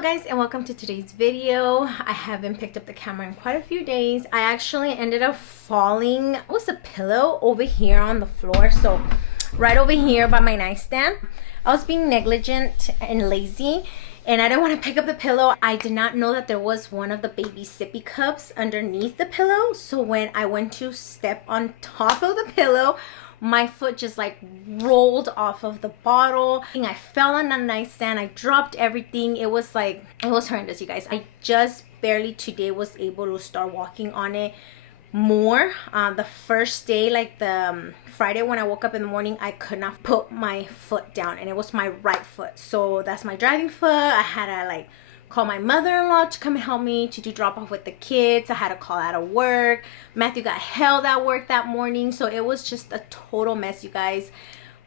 Hello guys, and welcome to today's video. I haven't picked up the camera in quite a few days. I actually ended up falling. It was a pillow over here on the floor, so right over here by my nightstand. I was being negligent and lazy, and I didn't want to pick up the pillow. I did not know that there was one of the baby sippy cups underneath the pillow, so when I went to step on top of the pillow, my foot just like rolled off of the bottle. I fell on the nightstand. I dropped everything. It was horrendous, you guys. I just barely today was able to start walking on it more. The first day, like the Friday when I woke up in the morning, I could not put my foot down, and it was my right foot. So that's my driving foot. I had to like call my mother-in-law to come help me to do drop off with the kids. I had to call out of work. Matthew got held at work that morning, so it was just a total mess, you guys.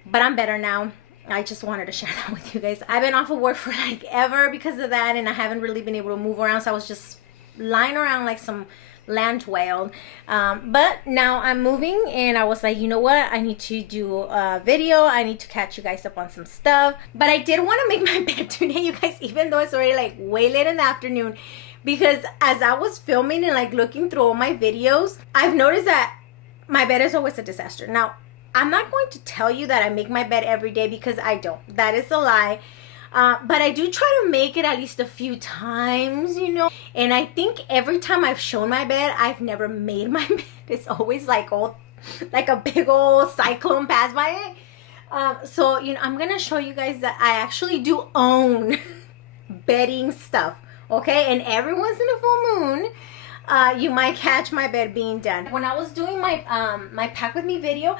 But I'm better now. I just wanted to share that with you guys. I've been off of work for like ever because of that, and I haven't really been able to move around, so I was just lying around like some land whale. But now I'm moving, and I was like, you know what, I need to do a video. I need to catch you guys up on some stuff. But I did want to make my bed today, you guys, even though it's already like way late in the afternoon, because as I was filming and like looking through all my videos, I've noticed that my bed is always a disaster. Now, I'm not going to tell you that I make my bed every day, because I don't. That is a lie. But I do try to make it at least a few times, you know. And I think every time I've shown my bed, I've never made my bed. It's always like a big old cyclone passed by it. So, you know, I'm going to show you guys that I actually do own bedding stuff, okay? And every once in a full moon, you might catch my bed being done. When I was doing my my pack with me video,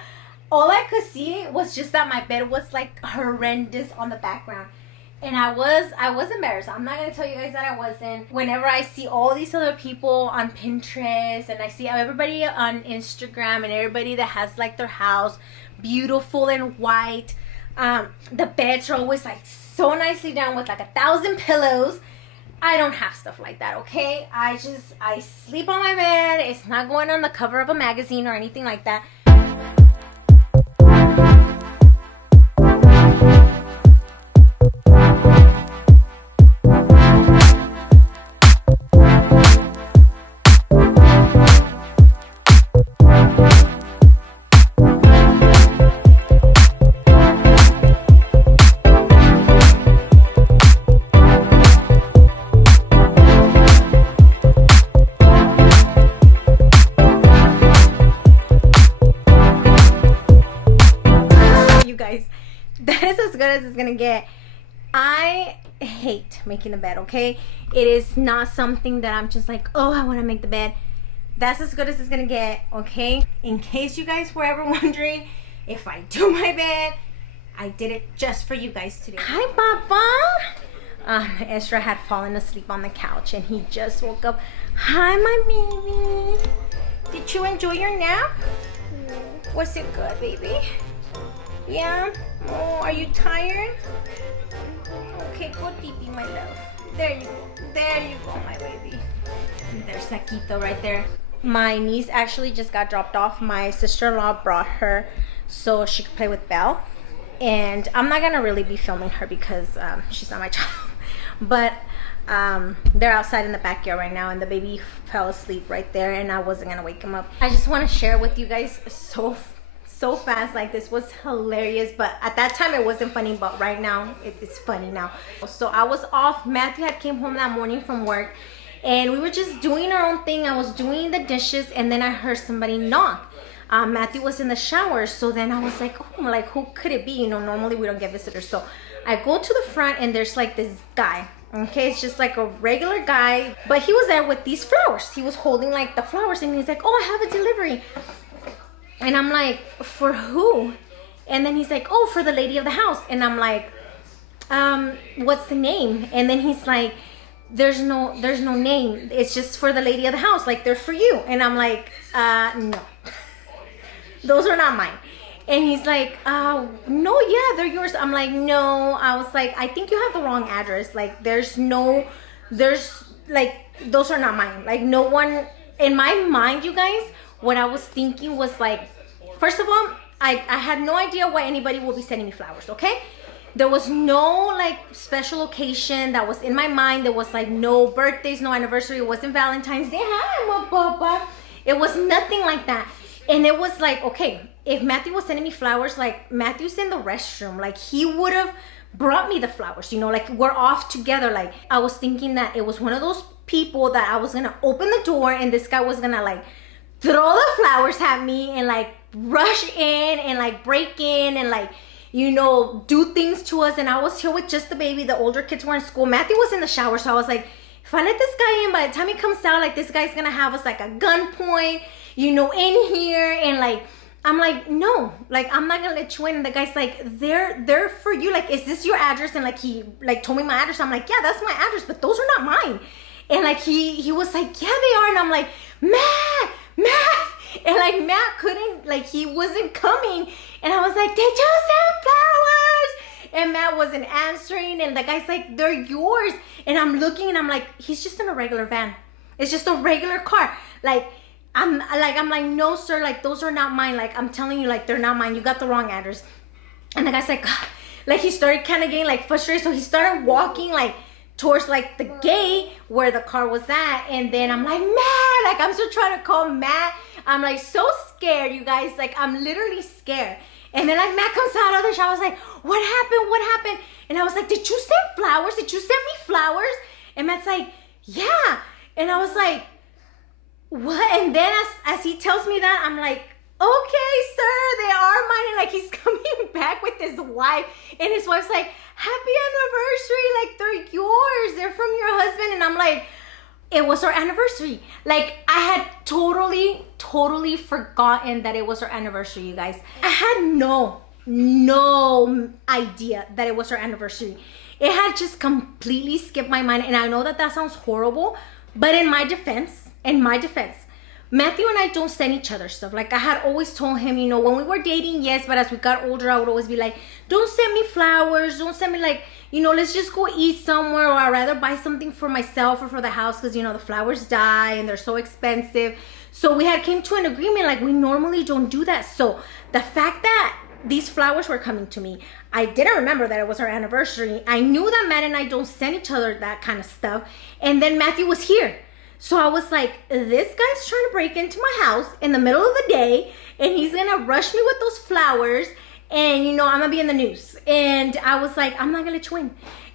all I could see was just that my bed was like horrendous on the background. And I was embarrassed. I'm not going to tell you guys that I wasn't. Whenever I see all these other people on Pinterest, and I see everybody on Instagram, and everybody that has like their house beautiful and white, the beds are always like so nicely done with like 1,000 pillows. I don't have stuff like that, okay? I sleep on my bed. It's not going on the cover of a magazine or anything like that. That is as good as it's gonna get. I hate making the bed, okay? It is not something that I'm just like, oh, I want to make the bed. That's as good as it's gonna get, okay? In case you guys were ever wondering if I do my bed, I did it just for you guys today. Hi, Papa. Ezra had fallen asleep on the couch, and he just woke up. Hi, my baby. Did you enjoy your nap? Was it good, baby? Yeah? Oh, are you tired? Okay, go deepy, my love. There you go. There you go, my baby. There's Saquito right there. My niece actually just got dropped off. My sister-in-law brought her so she could play with Belle. And I'm not going to really be filming her because she's not my child. But they're outside in the backyard right now, and the baby fell asleep right there, and I wasn't going to wake him up. I just want to share with you guys so fast. Like, this was hilarious, but at that time it wasn't funny, but right now it's funny now. So I was off. Matthew had came home that morning from work, and we were just doing our own thing. I was doing the dishes, and then I heard somebody knock. Matthew was in the shower, so then I was like, oh, like, who could it be? You know, normally we don't get visitors. So I go to the front, and there's like this guy, okay? It's just like a regular guy, but he was there with these flowers. He was holding like the flowers, and he's like, oh, I have a delivery. And I'm like, for who? And then he's like, oh, for the lady of the house. And I'm like, what's the name? And then he's like, there's no name. It's just for the lady of the house. Like, they're for you. And I'm like, no. Those are not mine. And he's like, no, yeah, they're yours. I'm like, no. I was like, I think you have the wrong address. Like, there's like, those are not mine. Like, no one, in my mind, you guys, what I was thinking was like, first of all, I had no idea why anybody would be sending me flowers, okay? There was no like special occasion that was in my mind. There was like no birthdays, no anniversary. It wasn't Valentine's Day. Hi, my papa. It was nothing like that. And it was like, okay, if Matthew was sending me flowers, like Matthew's in the restroom, like he would have brought me the flowers, you know, like we're off together. Like I was thinking that it was one of those people that I was gonna open the door and this guy was gonna like throw the flowers at me and like rush in and like break in and like, you know, do things to us. And I was here with just the baby. The older kids were in school. Matthew was in the shower. So I was like, if I let this guy in, by the time he comes out, like this guy's gonna have us like a gunpoint, you know, in here. And like, I'm like, no, like I'm not gonna let you in. And the guy's like, they're for you. Like, is this your address? And like he like told me my address. I'm like, yeah, that's my address, but those are not mine. And like he was like, yeah, they are. And I'm like, Matt. And like Matt couldn't, like he wasn't coming. And I was like, did you send flowers? And Matt wasn't answering. And the guy's like, they're yours. And I'm looking and I'm like, he's just in a regular van. It's just a regular car. Like, I'm like, no, sir, like those are not mine. Like, I'm telling you, like, they're not mine. You got the wrong address. And the guy's like he started kind of getting like frustrated. So he started walking like towards like the gate where the car was at. And then I'm like, Matt, like I'm still trying to call Matt. I'm like so scared, you guys. Like I'm literally scared. And then like Matt comes out of the shower. I was like, what happened? And I was like, did you send flowers? Did you send me flowers? And Matt's like, yeah. And I was like, what? And then as he tells me that, I'm like, okay, sir, they are mine. And like he's coming back with his wife. And his wife's like, happy anniversary. Like they're yours. They're from your husband. And I'm like, it was our anniversary. Like I had totally forgotten that it was our anniversary, you guys. I had no idea that it was our anniversary. It had just completely skipped my mind. And I know that sounds horrible, but in my defense, Matthew and I don't send each other stuff. Like I had always told him, you know, when we were dating, yes, but as we got older, I would always be like, don't send me flowers. Don't send me like, you know, let's just go eat somewhere, or I'd rather buy something for myself or for the house because, you know, the flowers die and they're so expensive. So we had came to an agreement, like we normally don't do that. So the fact that these flowers were coming to me, I didn't remember that it was our anniversary. I knew that Matt and I don't send each other that kind of stuff. And then Matthew was here. So I was like, this guy's trying to break into my house in the middle of the day and he's gonna rush me with those flowers and, you know, I'm gonna be in the news. And I was like, I'm not gonna let you in.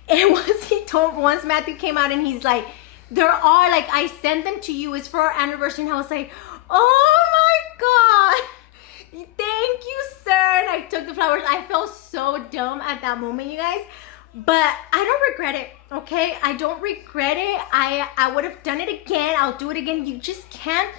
And once Matthew came out and he's like, there are, like, I sent them to you, it's for our anniversary. And I was like, oh my God, thank you, sir. And I took the flowers. I felt so dumb at that moment, you guys. But I don't regret it, okay? I don't regret it. I would have done it again. I'll do it again. You just can't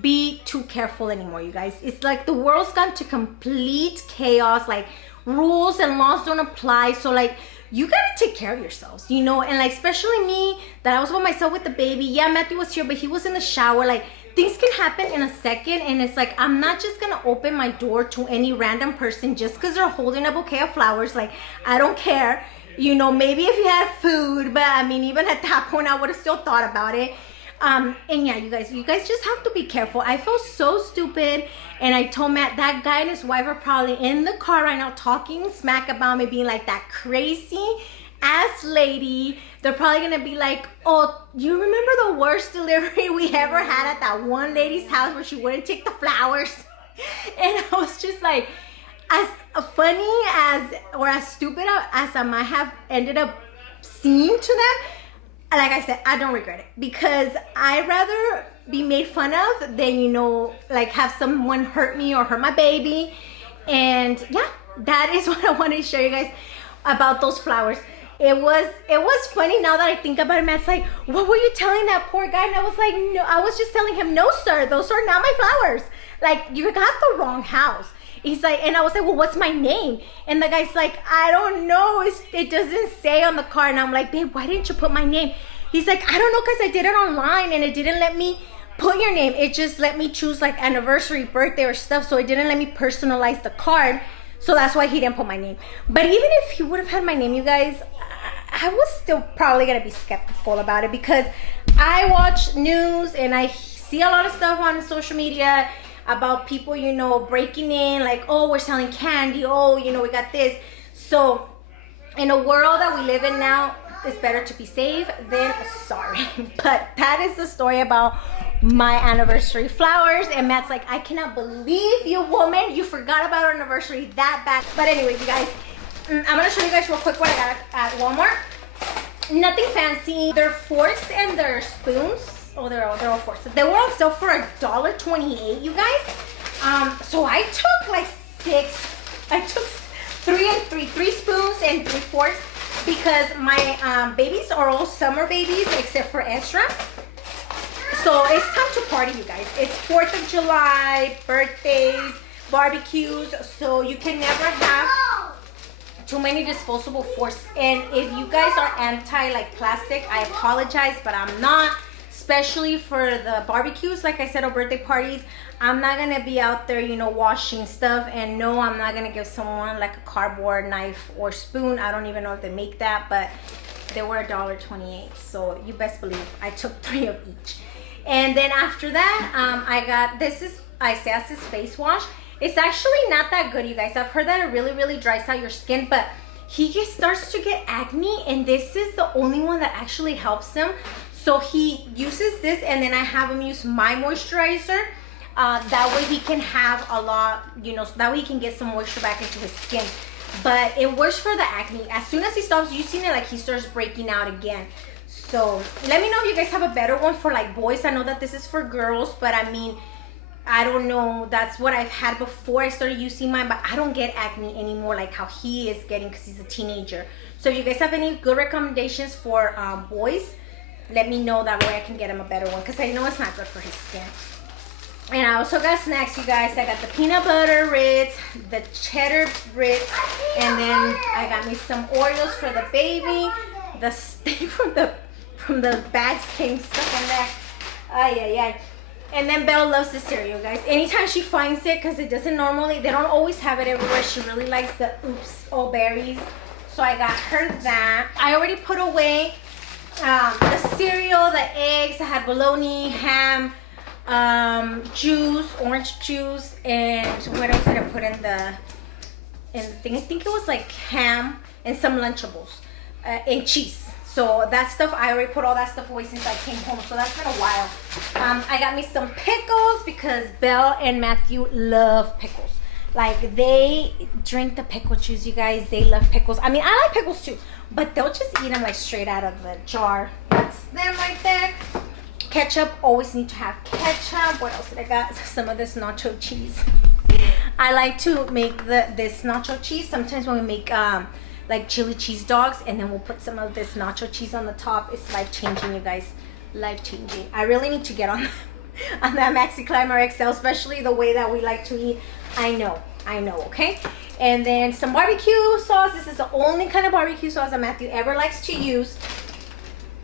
be too careful anymore, you guys. It's like the world's gone to complete chaos. Like rules and laws don't apply. So like you gotta take care of yourselves, you know? And like especially me, that I was by myself with the baby. Yeah, Matthew was here, but he was in the shower. Like things can happen in a second. And it's like, I'm not just gonna open my door to any random person just because they're holding a bouquet of flowers. Like I don't care. You know, maybe if you had food, but I mean, even at that point, I would have still thought about it. And yeah, you guys just have to be careful. I felt so stupid. And I told Matt, that guy and his wife are probably in the car right now talking smack about me, being like that crazy ass lady. They're probably going to be like, oh, you remember the worst delivery we ever had at that one lady's house where she wouldn't take the flowers? And I was just like, as funny as or as stupid as I might have ended up seeming to them, like I said, I don't regret it because I'd rather be made fun of than, you know, like have someone hurt me or hurt my baby. And yeah, that is what I wanted to show you guys about those flowers. It was funny now that I think about it. Matt's like, what were you telling that poor guy? And I was like, no, I was just telling him, no, sir, those are not my flowers. Like, you got the wrong house. He's like, and I was like, well, what's my name? And the guy's like, I don't know. It doesn't say on the card. And I'm like, babe, why didn't you put my name? He's like, I don't know, because I did it online and it didn't let me put your name. It just let me choose like anniversary, birthday or stuff. So it didn't let me personalize the card. So that's why he didn't put my name. But even if he would have had my name, you guys, I was still probably going to be skeptical about it because I watch news and I see a lot of stuff on social media about people, you know, breaking in, like, oh, we're selling candy, oh, you know, we got this. So in a world that we live in now, it's better to be safe than sorry. But that is the story about my anniversary flowers. And Matt's like, I cannot believe you, woman, you forgot about our anniversary that bad. But anyway, you guys, I'm gonna show you guys real quick what I got at Walmart. Nothing fancy. They're forks and they're spoons. Oh, they're all forks. They were on sale for $1.28, you guys. So I took like three spoons and 3 forks, because my babies are all summer babies except for Ezra. So it's time to party, you guys. It's 4th of July, birthdays, barbecues, so you can never have too many disposable forks. And if you guys are anti like plastic, I apologize, but I'm not. Especially for the barbecues, like I said, or birthday parties, I'm not gonna be out there, you know, washing stuff. And no, I'm not gonna give someone like a cardboard knife or spoon. I don't even know if they make that, but they were $1.28, so you best believe I took 3 of each. And then after that, I got this is Isaac's face wash. It's actually not that good, you guys. I've heard that it really dries out your skin, but he starts to get acne, and this is the only one that actually helps him. So he uses this, and then I have him use my moisturizer. That way he can have a lot, you know, that way he can get some moisture back into his skin. But it works for the acne. As soon as he stops using it, like, he starts breaking out again. So let me know if you guys have a better one for like boys. I know that this is for girls, but I mean, I don't know. That's what I've had before I started using mine, but I don't get acne anymore like how he is getting, because he's a teenager. So if you guys have any good recommendations for boys, let me know. That way I can get him a better one, because I know it's not good for his skin. And I also got snacks, you guys. I got the peanut butter Ritz, the cheddar Ritz, and then I got me some Oreos for the baby. The steak from the bags came stuck in there. Ay. And then Belle loves the cereal, guys. Anytime she finds it, because it doesn't normally, they don't always have it everywhere. She really likes the Oops All Berries. So I got her that. I already put away the cereal, the eggs. I had bologna, ham, juice, orange juice, and what else did I put in the thing? I think it was like ham and some Lunchables and cheese. So that stuff, I already put all that stuff away since I came home. So that's been a while. I got me some pickles, because Belle and Matthew love pickles. Like, they drink the pickle juice, you guys. They love pickles. I mean, I like pickles too, but they'll just eat them like straight out of the jar. That's them right there. Ketchup, always need to have ketchup. What else did I got? Some of this nacho cheese. I like to make this nacho cheese sometimes when we make like chili cheese dogs, and then we'll put some of this nacho cheese on the top. It's life-changing, you guys. Life-changing. I really need to get on that Maxi Climber XL, especially the way that we like to eat. I know, okay? And then some barbecue sauce. This is the only kind of barbecue sauce that Matthew ever likes to use.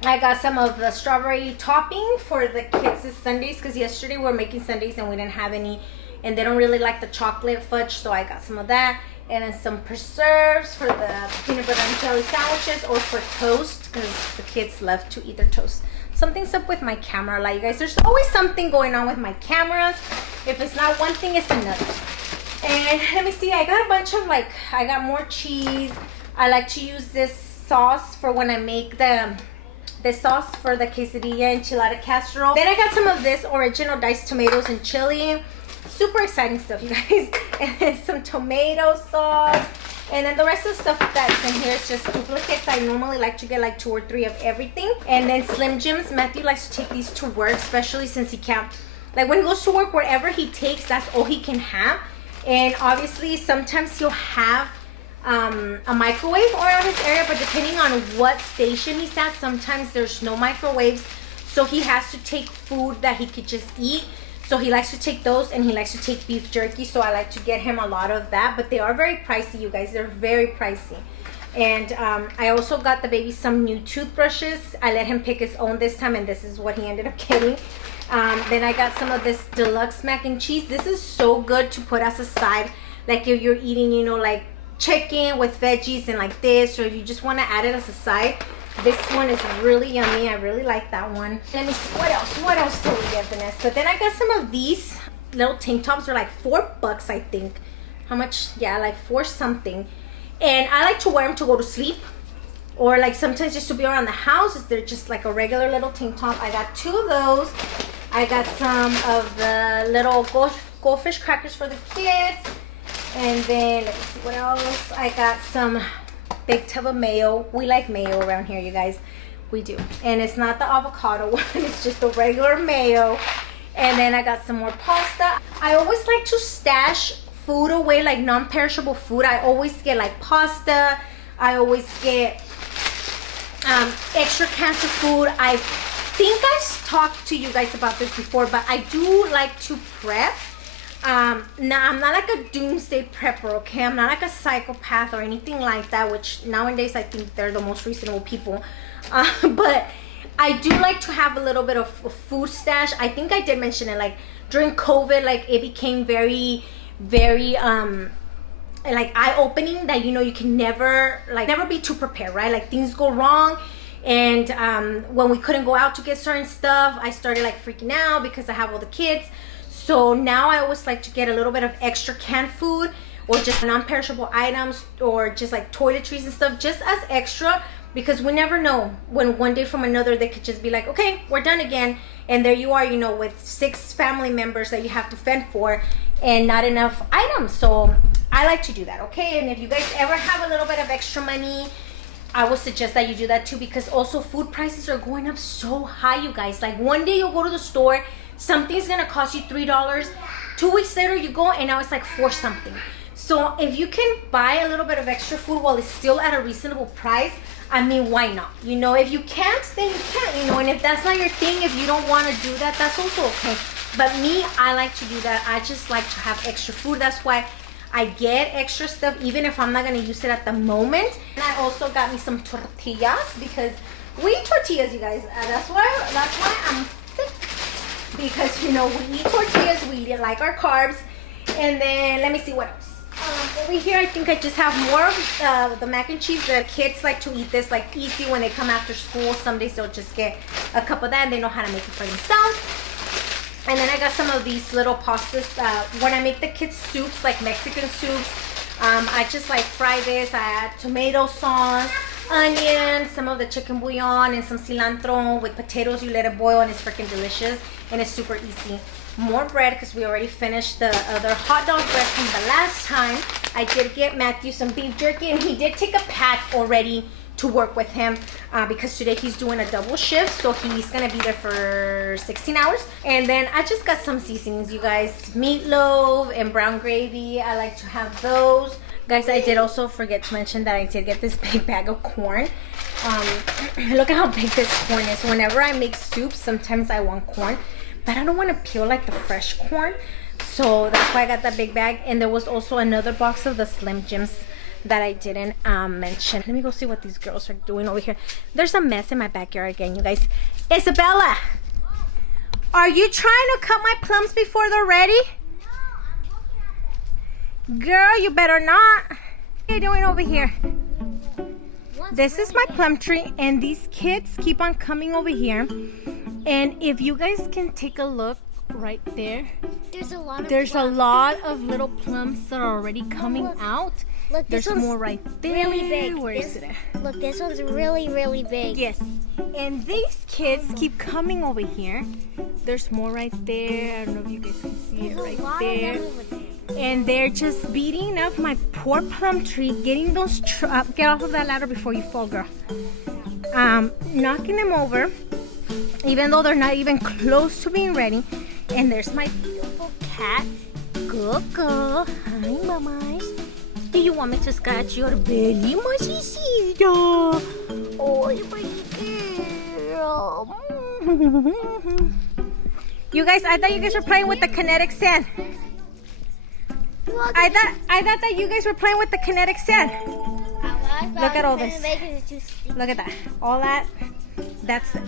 I got some of the strawberry topping for the kids' sundaes, because yesterday we were making sundaes and we didn't have any, and they don't really like the chocolate fudge, so I got some of that. And then some preserves for the peanut butter and jelly sandwiches, or for toast, because the kids love to eat their toast. Something's up with my camera, like, you guys. There's always something going on with my cameras. If it's not one thing, it's another. And let me see, I got a bunch of, like, I got more cheese. I like to use this sauce for when I make the sauce for the quesadilla enchilada casserole. Then I got some of this original diced tomatoes and chili. Super exciting stuff, you guys. And then some tomato sauce, and then the rest of the stuff that's in here is just duplicates. I normally like to get like 2 or 3 of everything. And then Slim Jims. Matthew likes to take these to work, especially since he can't, like, when he goes to work, wherever he takes, that's all he can have. And obviously sometimes he'll have a microwave around his area, but depending on what station he's at, sometimes there's no microwaves, so he has to take food that he could just eat. So he likes to take those, and he likes to take beef jerky, so I like to get him a lot of that. But they are very pricey, you guys. They're very pricey. And I also got the baby some new toothbrushes. I let him pick his own this time, and this is what he ended up getting. Then I got some of this deluxe mac and cheese. This is so good to put as a side, like if you're eating, you know, like chicken with veggies and like this, or if you just want to add it as a side. This one is really yummy. I really like that one. Let me see, what else did we get, Vanessa? But then I got some of these little tank tops. They're like $4, I think. How much? Yeah, like 4 something. And I like to wear them to go to sleep, or like sometimes just to be around the house. They're just like a regular little tank top. I got 2 of those. I got some of the little goldfish crackers for the kids. And then, let me see what else. I got some big tub of mayo. We like mayo around here, you guys. We do. And it's not the avocado one. It's just the regular mayo. And then I got some more pasta. I always like to stash food away, like non-perishable food. I always get like pasta. I always get extra cans of food. I think I've talked to you guys about this before, but I do like to prep. Now I'm not like a doomsday prepper, okay? I'm not like a psychopath or anything like that, which nowadays I think they're the most reasonable people. But I do like to have a little bit of food stash. I think I did mention it, like during COVID, like it became very like eye-opening that, you know, you can never be too prepared, right? Like things go wrong. And when we couldn't go out to get certain stuff, I started like freaking out because I have all the kids. So now I always like to get a little bit of extra canned food, or just non-perishable items, or just like toiletries and stuff, just as extra, because we never know when one day from another they could just be like, okay, we're done again, and there you are, you know, with 6 family members that you have to fend for and not enough items. So I like to do that, okay? And if you guys ever have a little bit of extra money, I would suggest that you do that too, because also food prices are going up so high, you guys. Like one day you'll go to the store, something's gonna cost you $3. 2 weeks later you go and now it's like 4 something. So if you can buy a little bit of extra food while it's still at a reasonable price, I mean, why not? You know, if you can't, then you can't, you know, and if that's not your thing, if you don't want to do that, that's also okay. But me, I like to do that. I just like to have extra food. That's why I get extra stuff, even if I'm not going to use it at the moment. And I also got me some tortillas, because we eat tortillas, you guys. That's why I'm thick. Because, you know, we eat tortillas, we like our carbs. And then, let me see what else. Over here, I think I just have more of the mac and cheese. The kids like to eat this like easy when they come after school. Some days they'll just get a cup of that and they know how to make it for themselves. And then I got some of these little pastas. When I make the kids soups, like Mexican soups, I just like fry this. I add tomato sauce, onions, some of the chicken bouillon, and some cilantro with potatoes. You let it boil and it's freaking delicious. And it's super easy. More bread, because we already finished the other hot dog bread from the last time. I did get Matthew some beef jerky, and he did take a pack already to work with him, because today he's doing a double shift, so he's gonna be there for 16 hours. And then I just got some seasonings, you guys. Meatloaf and brown gravy. I like to have those. Guys, I did also forget to mention that I did get this big bag of corn. Look at how big this corn is. Whenever I make soup, sometimes I want corn, but I don't want to peel like the fresh corn, so that's why I got that big bag. And there was also another box of the Slim Jims that I didn't mention. Let me go see what these girls are doing over here. There's a mess in my backyard again, you guys. Isabella, are you trying to cut my plums before they're ready? Girl, you better not. What are you doing over here? This is my plum tree, and these kids keep on coming over here. And if you guys can take a look right there, there's a lot of little plums that are already coming out. Look, this there's one's more right there. Really big. Where is it at? Look, this one's really, really big. Yes. And these kids keep coming over here. There's more right there. I don't know if you guys can see it right there. And they're just beating up my poor plum tree, getting those get off of that ladder before you fall, girl. Knocking them over, even though they're not even close to being ready. And there's my beautiful cat, Coco. Hi, mamas. Do you want me to scratch your belly, Mosicito? Oh, you pretty girl. You guys, I thought you guys were playing with the kinetic sand. I thought that you guys were playing with the kinetic sand. Look at all this. Look at that. All that.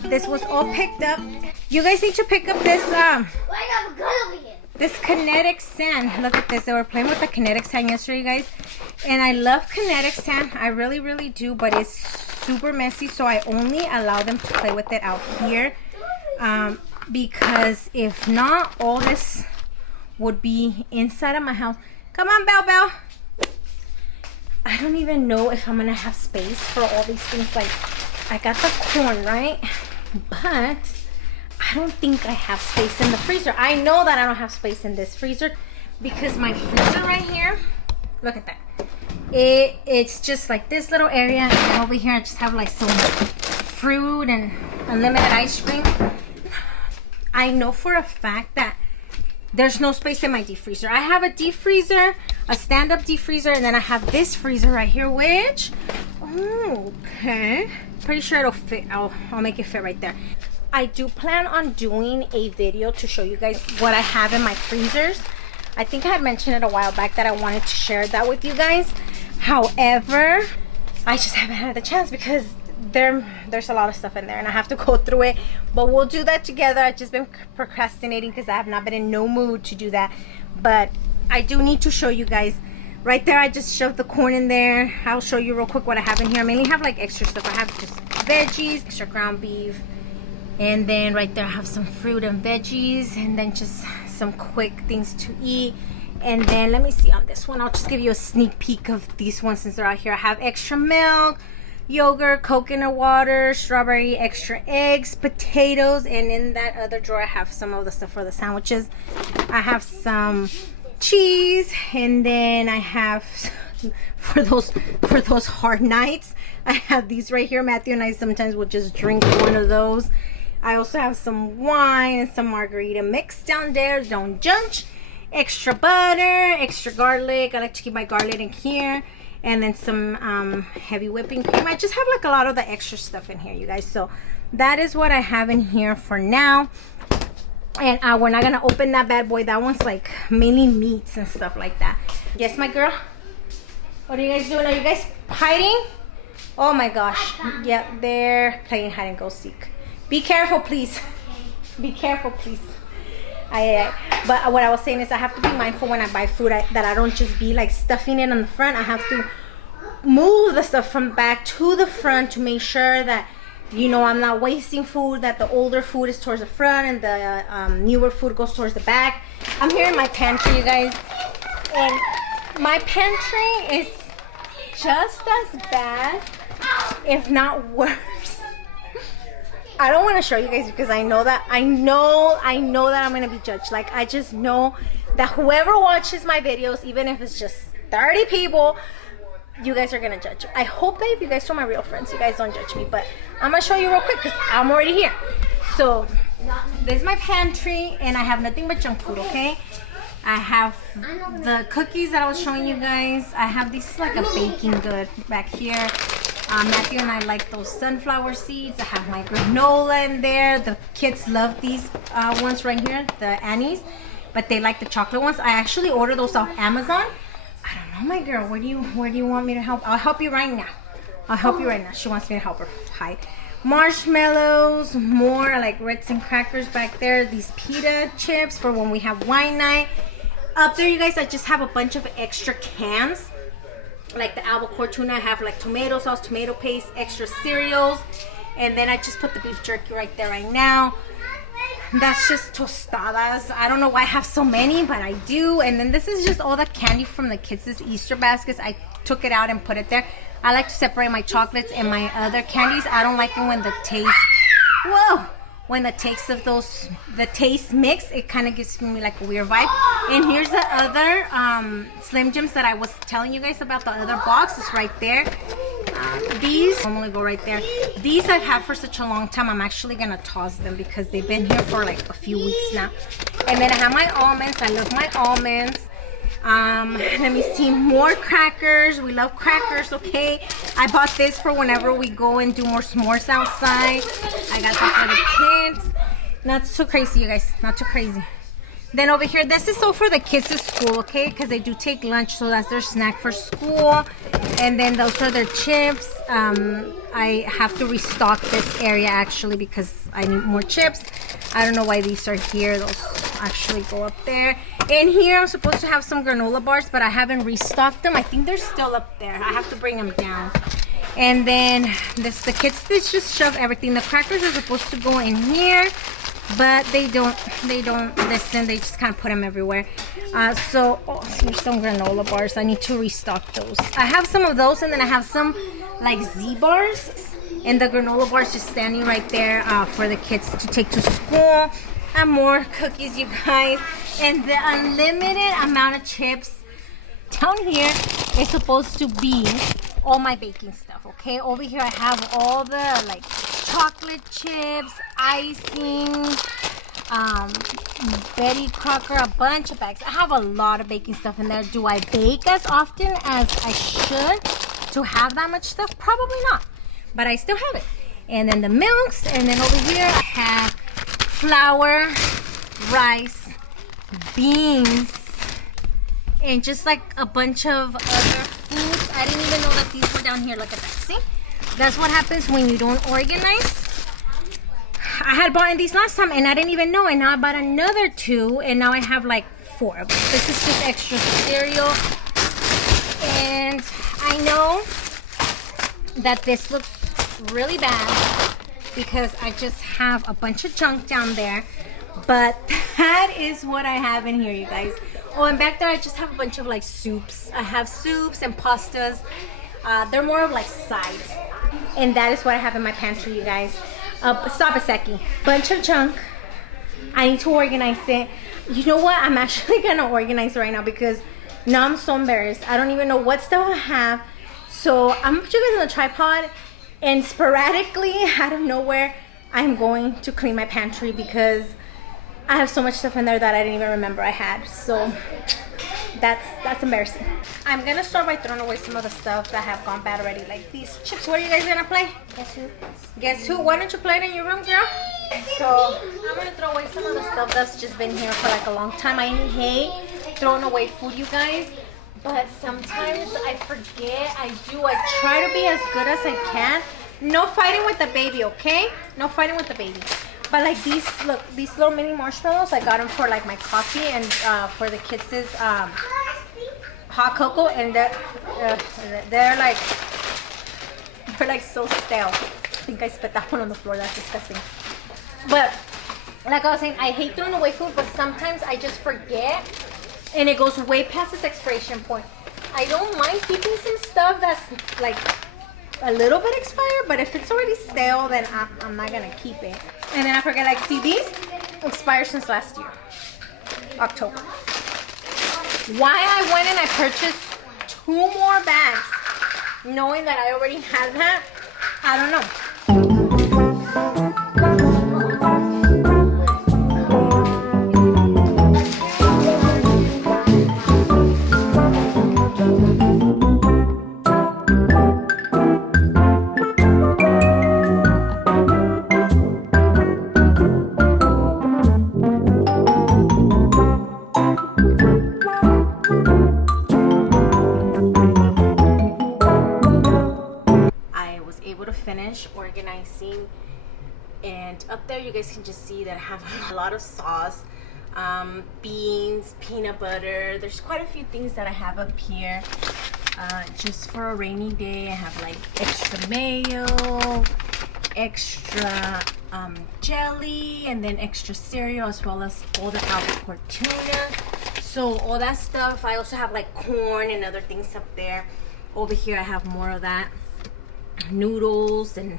This was all picked up. You guys need to pick up this this kinetic sand. Look at this. They were playing with the kinetic sand yesterday, guys. And I love kinetic sand. I really, really do. But it's super messy, so I only allow them to play with it out here. Because if not, all this would be inside of my house. Come on, Belle Belle. I don't even know if I'm gonna have space for all these things. Like, I got the corn, right? But I don't think I have space in the freezer. I know that I don't have space in this freezer because my freezer right here, look at that. It's just like this little area, and over here I just have like some fruit and unlimited ice cream. I know for a fact that there's no space in my deep freezer. I have a deep freezer, a stand-up deep freezer, and then I have this freezer right here, which, oh, okay, pretty sure it'll fit. I'll make it fit right there. I do plan on doing a video to show you guys what I have in my freezers. I think I had mentioned it a while back that I wanted to share that with you guys. However, I just haven't had the chance because there's a lot of stuff in there and I have to go through it. But we'll do that together. I've just been procrastinating because I have not been in no mood to do that. But I do need to show you guys. Right there, I just shoved the corn in there. I'll show you real quick what I have in here. I mainly have like extra stuff. I have just veggies, extra ground beef. And then right there I have some fruit and veggies, and then just some quick things to eat. And then let me see on this one, I'll just give you a sneak peek of these ones since they're out here. I have extra milk, yogurt, coconut water, strawberry, extra eggs, potatoes, and in that other drawer I have some of the stuff for the sandwiches. I have some cheese, and then I have for those hard nights, I have these right here. Matthew and I sometimes will just drink one of those. I also have some wine and some margarita mix down there. Don't judge. Extra butter, extra garlic. I like to keep my garlic in here. And then some heavy whipping cream. I just have like a lot of the extra stuff in here, you guys. So that is what I have in here for now. And we're not going to open that bad boy. That one's like mainly meats and stuff like that. Yes, my girl? What are you guys doing? Are you guys hiding? Oh my gosh. Yep, they're playing hide and go seek. Be careful, please. Be careful, please. But what I was saying is I have to be mindful when I buy food that I don't just be like stuffing it on the front. I have to move the stuff from back to the front to make sure that, you know, I'm not wasting food, that the older food is towards the front and the newer food goes towards the back. I'm here in my pantry, you guys. And my pantry is just as bad, if not worse. I don't want to show you guys because I know that I'm gonna be judged. Like, I just know that whoever watches my videos, even if it's just 30 people, you guys are gonna judge. I hope that if you guys are my real friends, you guys don't judge me. But I'm gonna show you real quick because I'm already here. So this is my pantry, and I have nothing but junk food. Okay, I have the cookies that I was showing you guys. I have these like a baking good back here. Matthew and I like those sunflower seeds. I have my granola in there. The kids love these ones right here, the Annie's, but they like the chocolate ones. I actually ordered those off Amazon. I don't know, my girl. Where do you want me to help? I'll help you right now. I'll help you right now. She wants me to help her hide. Marshmallows, more like Ritz and crackers back there. These pita chips for when we have wine night. Up there, you guys, I just have a bunch of extra cans. Like the albacore tuna, I have like tomato sauce, tomato paste, extra cereals, and then I just put the beef jerky right there right now. That's just tostadas. I don't know why I have so many, but I do. And then this is just all the candy from the kids' Easter baskets. I took it out and put it there. I like to separate my chocolates and my other candies. I don't like it when the taste, when the taste of the taste mix, it kind of gives me like a weird vibe. And here's the other Slim Jims that I was telling you guys about. The other box is right there. These normally go right there. These I've had for such a long time. I'm actually gonna toss them because they've been here for like a few weeks now. And then I have my almonds. I love my almonds. Let me see, more crackers. We love crackers, okay? I bought this for whenever we go and do more s'mores outside. I got that for the kids. Not too crazy, you guys, not too crazy. Then over here, this is all for the kids at school, okay? Because they do take lunch, so that's their snack for school. And then those are their chips. I have to restock this area actually because I need more chips. I don't know why these are here. Those actually go up there. And here I'm supposed to have some granola bars, but I haven't restocked them. I think they're still up there. I have to bring them down. And then the kids just shove everything. The crackers are supposed to go in here. but they don't listen. They just kind of put them everywhere. So here's some granola bars. I need to restock those. I have some of those, and then I have some like Z bars, and the granola bars just standing right there for the kids to take to school. And more cookies, you guys, and the unlimited amount of chips down here is supposed to be all my baking stuff. Okay, over here I have all the like chocolate chips, icing, Betty Crocker, a bunch of bags. I have a lot of baking stuff in there. Do I bake as often as I should to have that much stuff? Probably not, but I still have it. And then the milks, and then over here I have flour, rice, beans, and just like a bunch of other foods. I didn't even know that these were down here. Look at that. See? That's what happens when you don't organize. I had bought these last time and I didn't even know, and now I bought another 2, and now I have like 4 of them. This is just extra cereal, and I know that this looks really bad because I just have a bunch of junk down there, but that is what I have in here, you guys. Oh, and back there I just have a bunch of like soups. I have soups and pastas. They're more of like sides, and that is what I have in my pantry, you guys. Stop a second. Bunch of junk. I need to organize it. You know what? I'm actually gonna organize right now because now I'm so embarrassed. I don't even know what stuff I have. So I'm gonna put you guys on the tripod, and sporadically, out of nowhere, I'm going to clean my pantry because I have so much stuff in there that I didn't even remember I had. So that's embarrassing. I'm gonna start by throwing away some of the stuff that have gone bad already, like these chips. What are you guys gonna play? Guess who? Guess who? Why don't you play it in your room, girl? So I'm gonna throw away some of the stuff that's just been here for like a long time. I hate throwing away food, you guys, but sometimes I forget. I try to be as good as I can. No fighting with the baby, okay? No fighting with the baby. But like these, look, these little mini marshmallows, I got them for like my coffee and for the kids' hot cocoa, and they're like so stale. I think I spit that one on the floor. That's disgusting. But like I was saying, I hate throwing away food, but sometimes I just forget, and it goes way past its expiration point. I don't mind keeping some stuff that's like a little bit expired, but if it's already stale, then I'm not gonna keep it. And then I forget, like, see, these expired since last year, October. Why I went and I purchased 2 more bags, knowing that I already had that, I don't know. Organizing, and up there you guys can just see that I have a lot of sauce, beans, peanut butter. There's quite a few things that I have up here just for a rainy day. I have like extra mayo, extra jelly, and then extra cereal, as well as all the albacore tuna. So all that stuff. I also have like corn and other things up there. Over here I have more of that, noodles and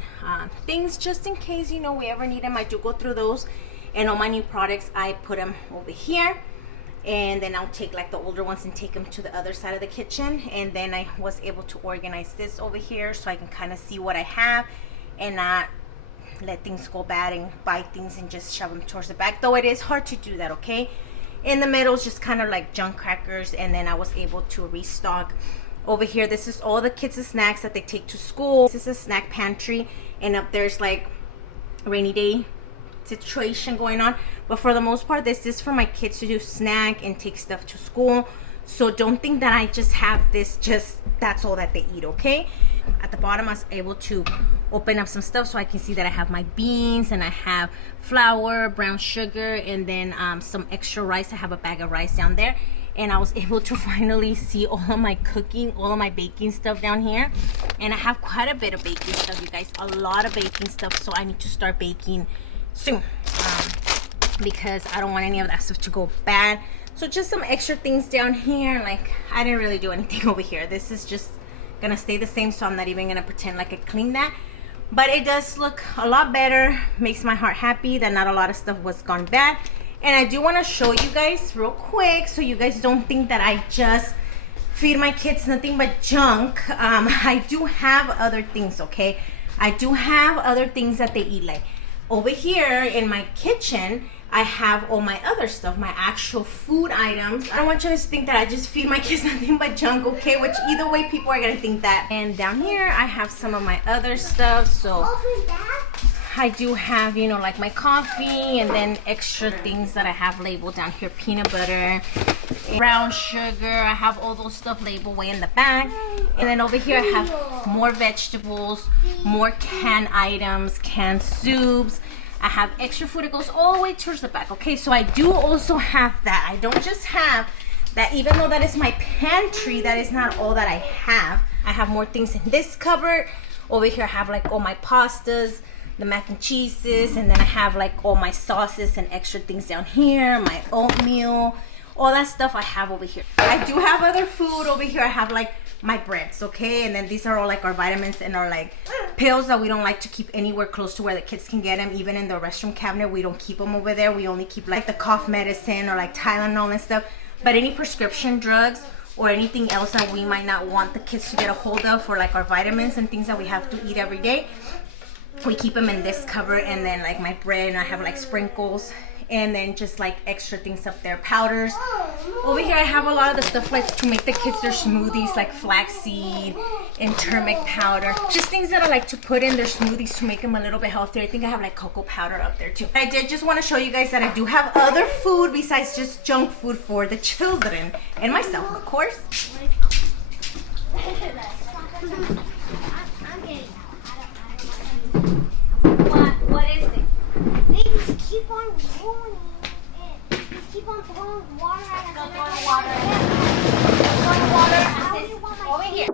things just in case, you know, we ever need them. I do go through those, and all my new products I put them over here, and then I'll take like the older ones and take them to the other side of the kitchen. And then I was able to organize this over here so I can kind of see what I have and not let things go bad and buy things and just shove them towards the back, though it is hard to do that. Okay, in the middle is just kind of like junk crackers, and then I was able to restock. Over here, this is all the kids' snacks that they take to school. This is a snack pantry, and up there's like rainy day situation going on. But for the most part, this is for my kids to do snack and take stuff to school. So don't think that I just have this, just that's all that they eat, okay? At the bottom, I was able to open up some stuff so I can see that I have my beans, and I have flour, brown sugar, and then some extra rice. I have a bag of rice down there. And I was able to finally see all of my cooking, all of my baking stuff down here. And I have quite a bit of baking stuff, you guys. A lot of baking stuff, so I need to start baking soon. because I don't want any of that stuff to go bad. So just some extra things down here. Like, I didn't really do anything over here. This is just gonna stay the same, so I'm not even gonna pretend like I cleaned that. But it does look a lot better. Makes my heart happy that not a lot of stuff was gone bad. And I do want to show you guys real quick so you guys don't think that I just feed my kids nothing but junk. I do have other things, okay? I do have other things that they eat. Like over here in my kitchen, I have all my other stuff, my actual food items. I don't want you guys to think that I just feed my kids nothing but junk, okay? Which either way, people are gonna think that. And down here, I have some of my other stuff. So I do have, you know, like my coffee, and then extra things that I have labeled down here. Peanut butter, brown sugar. I have all those stuff labeled way in the back. And then over here, I have more vegetables, more canned items, canned soups. I have extra food that goes all the way towards the back. Okay, so I do also have that. I don't just have that. Even though that is my pantry, that is not all that I have. I have more things in this cupboard. Over here I have like all my pastas, the mac and cheeses, and then I have like all my sauces and extra things down here, my oatmeal, all that stuff I have over here. I do have other food over here. I have like my breads, okay? And then these are all like our vitamins and our like pills that we don't like to keep anywhere close to where the kids can get them. Even in the restroom cabinet, we don't keep them over there. We only keep like the cough medicine or like Tylenol and stuff. But any prescription drugs or anything else that we might not want the kids to get a hold of, for like our vitamins and things that we have to eat every day, we keep them in this cupboard. And then like my bread, and I have like sprinkles, and then just like extra things up there, powders. Over here I have a lot of the stuff like to make the kids their smoothies, like flaxseed and turmeric powder, just things that I like to put in their smoothies to make them a little bit healthier. I think I have like cocoa powder up there too. I did just want to show you guys that I do have other food besides just junk food for the children and myself, of course. What is it? They just keep on ruining it. Just keep on throwing water at it. Throwing water at it. Over here.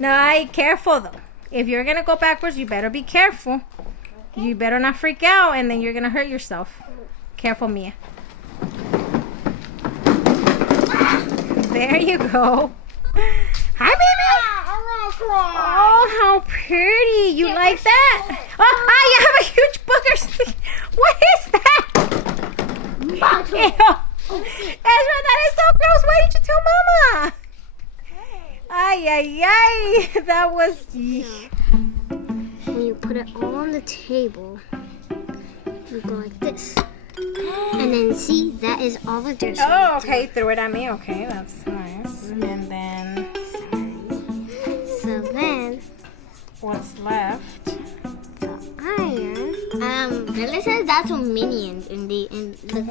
No, careful though. If you're gonna go backwards, you better be careful. Okay. You better not freak out, and then you're gonna hurt yourself. Careful, Mia. There you go. Hi, baby. Oh, how pretty. You like that? Oh, hi, you have a huge booger. What is that? Ezra, that is so gross. Why didn't you tell Mama? Ay, ay, ay. That was... When you put it all on the table, you go like this. And then see, that is all the dirt. Oh, okay. Threw it at me. Okay, that's nice. And then... So then... What's left? The iron. Lily says that's a minion in the... Look,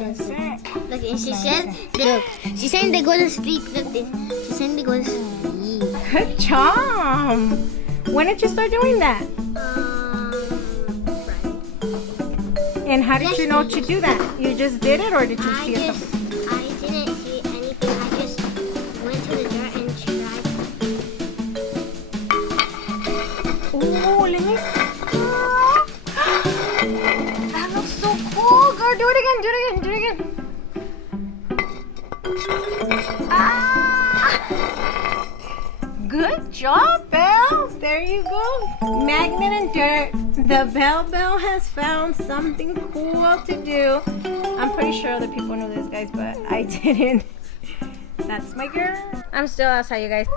and she said... Look, she's saying they go to sleep. Look, she's saying they go to sleep. Good job. When did you start doing that? Friday. And how did you know to do that? You just did it, or did you see it? I didn't see anything. I just went to the dirt and tried. Oh, let me see. That looks so cool. Girl, do it again, do it again, do it again. Ah! Good job, Belle. There you go. Magnet and dirt. The Belle has found something cool to do. I'm pretty sure other people know this, guys, but I didn't. That's my girl. I'm still outside, you guys.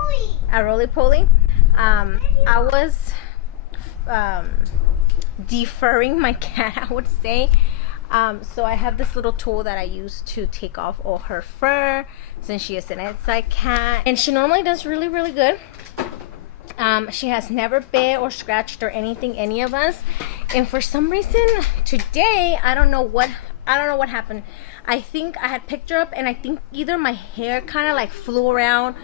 At Roly Poly. I was deferring my cat, I would say. So I have this little tool that I use to take off all her fur, since she is an outside cat, and she normally does really, really good. She has never bit or scratched or anything, any of us, and for some reason today, I don't know what I don't know what happened. I think I had picked her up, and I think either my hair kind of like flew around,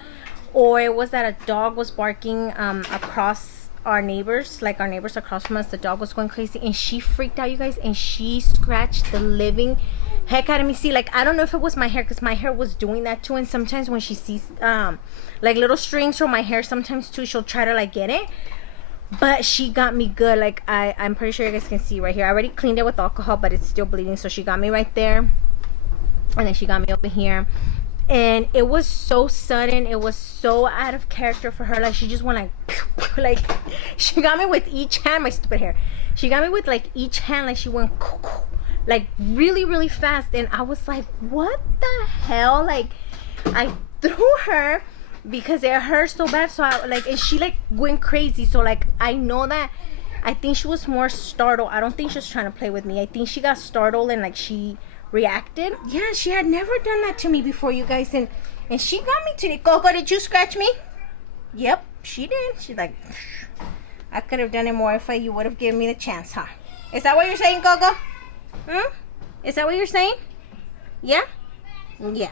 or it was that a dog was barking across our neighbors, like our neighbors across from us. The dog was going crazy, and she freaked out, you guys, and she scratched the living heck out of me. See, like, I don't know if it was my hair, because my hair was doing that too. And sometimes when she sees like little strings from my hair, sometimes too, she'll try to like get it. But she got me good. Like, I'm pretty sure you guys can see right here. I already cleaned it with alcohol, but it's still bleeding. So she got me right there, and then she got me over here. And it was so sudden. It was so out of character for her. Like, she just went like, like, she got me with each hand. My stupid hair. She got me with like each hand. Like, she went like really, really fast. And I was like, what the hell? Like, I threw her because it hurt so bad. So I like, and she like went crazy. So like, I know that. I think she was more startled. I don't think she was trying to play with me. I think she got startled and like she reacted. Yeah, she had never done that to me before, you guys, and she got me today. Coco, did you scratch me? Yep, she did. She's like, I could have done it more if you would have given me the chance, huh? Is that what you're saying, Coco? Is that what you're saying? Yeah? Yeah.